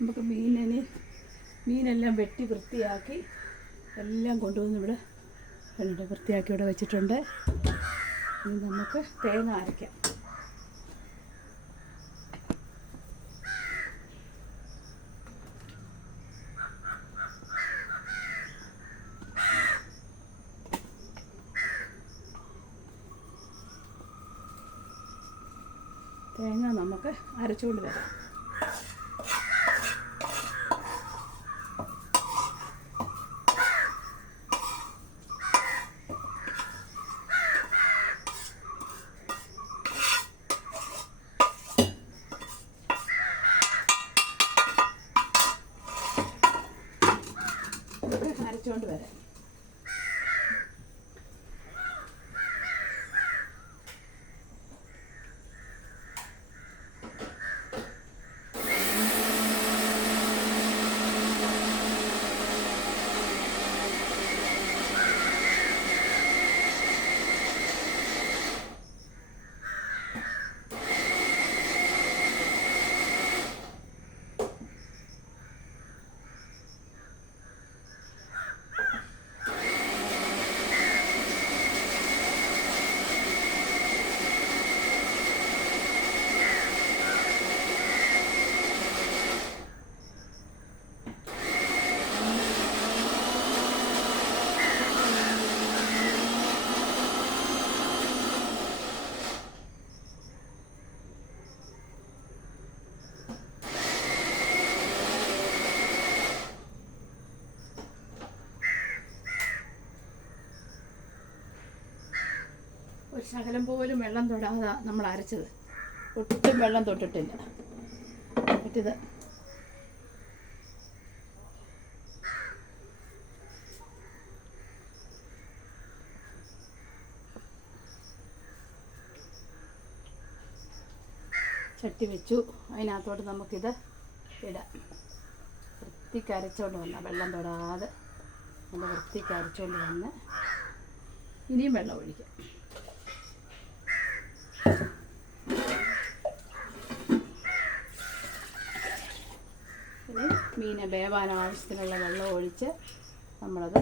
നമുക്ക് മീനെല്ലാം വെട്ടി വൃത്തിയാക്കി എല്ലാം കൊണ്ടുവന്ന് ഇവിടെ വൃത്തിയാക്കി ഇവിടെ വെച്ചിട്ടുണ്ട്. ഇനി നമുക്ക് തേങ്ങ അരയ്ക്കാം. തേങ്ങ നമുക്ക് അരച്ചുകൊണ്ട് വരാം. അരച്ചുകൊണ്ട് വരാം. ഒരു ശകലം പോലും വെള്ളം തൊടാതെ നമ്മൾ അരച്ചത്. ഒട്ടും വെള്ളം തൊട്ടിട്ടില്ല. എന്നിട്ടിത് ചട്ടി വെച്ചു. അതിനകത്തോട്ട് നമുക്കിത് ഇടാം. വൃത്തിക്ക് അരച്ചുകൊണ്ട് വന്ന വെള്ളം തൊടാതെ നല്ല വൃത്തിക്ക് അരച്ചുകൊണ്ട് വന്ന് ഇനിയും വെള്ളം ഒഴിക്കാം. മീനെ വേവാൻ ആവശ്യത്തിനുള്ള വെള്ളം ഒഴിച്ച് നമ്മളത്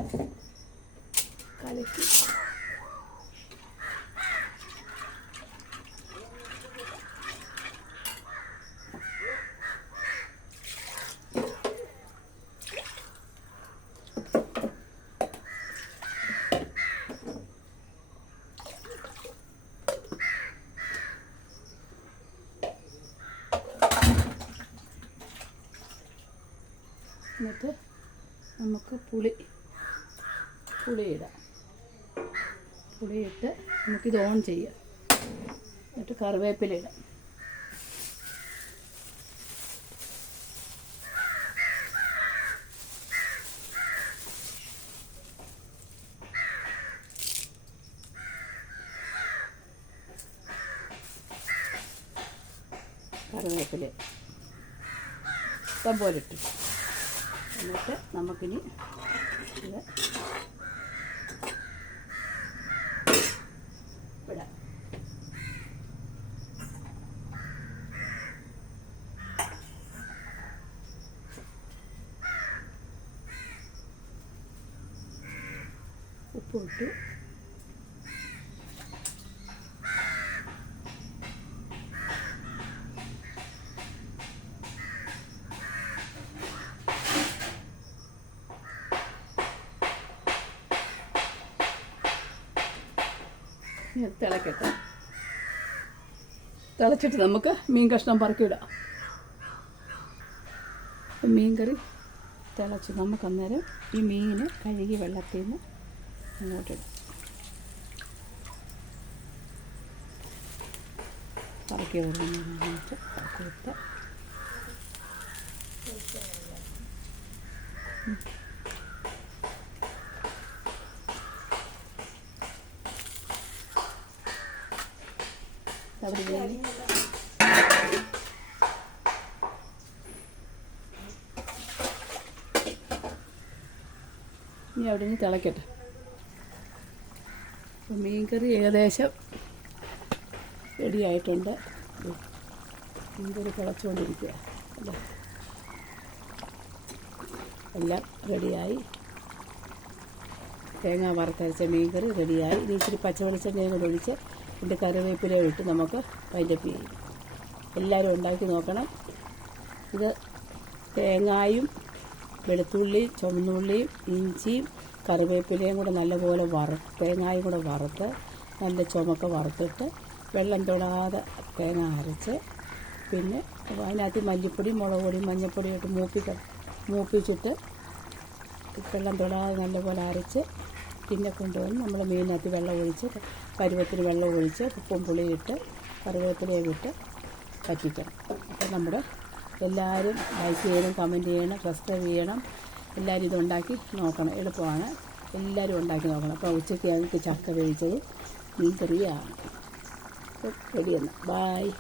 കലക്കി എന്നിട്ട് നമുക്ക് പുളിയിടാം. പുളിയിട്ട് നമുക്കിത് ഓൺ ചെയ്യാം. എന്നിട്ട് കറിവേപ്പില ഇടാം. കറിവേപ്പില ഇഷ്ടം പോലെ ഇട്ടു. എന്നിട്ട് നമുക്കിനി ഇത് ഇടാം. ഉപ്പ് ഇട്ടു. തിളക്കട്ടെ. തിളച്ചിട്ട് നമുക്ക് മീൻ കഷ്ണം പറക്കിയിടാം. മീൻ കറി തിളച്ച് നമുക്ക് അന്നേരം ഈ മീൻ കഴുകി വെള്ളത്തിൽ നിന്ന് അങ്ങോട്ടിടാം. പറക്കി വെച്ചിട്ട് പറക്കിയിട്ട് അവിടെ ഇനി അവിടെ നിന്ന് തിളക്കട്ടെ. മീൻകറി ഏകദേശം റെഡിയായിട്ടുണ്ട്. മീൻകറി തിളച്ചുകൊണ്ടിരിക്കുക അല്ലേ. എല്ലാം റെഡിയായി. തേങ്ങ വറുത്തരച്ച മീൻ കറി റെഡിയായി. ഇനി ഇച്ചിരി പച്ചവെളിച്ചെണ്ണയും കൂടെ ഒഴിച്ച് ഇതിൻ്റെ കറിവേപ്പിലയും ഇട്ട് നമുക്ക് വൈൻഡപ്പ് ചെയ്യും. എല്ലാവരും ഉണ്ടാക്കി നോക്കണം. ഇത് തേങ്ങായും വെളുത്തുള്ളിയും ചുവന്നുള്ളിയും ഇഞ്ചിയും കറിവേപ്പിലയും കൂടെ നല്ലപോലെ തേങ്ങായും കൂടെ വറുത്ത് നല്ല ചുമക്കെ വറുത്തിട്ട് വെള്ളം തൊടാതെ തേങ്ങ അരച്ച് പിന്നെ അതിനകത്ത് മല്ലിപ്പൊടി മുളക് പൊടി മഞ്ഞൾപ്പൊടിയിട്ട് മൂപ്പിച്ചിട്ട് വെള്ളം തൊടാതെ നല്ലപോലെ അരച്ച് പിന്നെ കൊണ്ടുവന്ന് നമ്മൾ മീനിനകത്ത് വെള്ളം ഒഴിച്ച് പരുവത്തിന് വെള്ളം ഒഴിച്ച് ഉപ്പും പുളിയിട്ട് കറിവേപ്പിലയും ഇട്ട് പറ്റിക്കണം. അപ്പോൾ നമ്മുടെ എല്ലാവരും ലൈക്ക് ചെയ്യണം, കമൻറ്റ് ചെയ്യണം, സബ്സ്ക്രൈബ് ചെയ്യണം. എല്ലാവരും ഇതുണ്ടാക്കി നോക്കണം. എളുപ്പമാണ്. എല്ലാവരും ഉണ്ടാക്കി നോക്കണം. അപ്പോൾ ഉച്ചയ്ക്ക് ഞങ്ങൾക്ക് ചക്ക വേവിച്ചത് മീൻ കറിയാണ്. റെഡിയാണ്. ബായ്.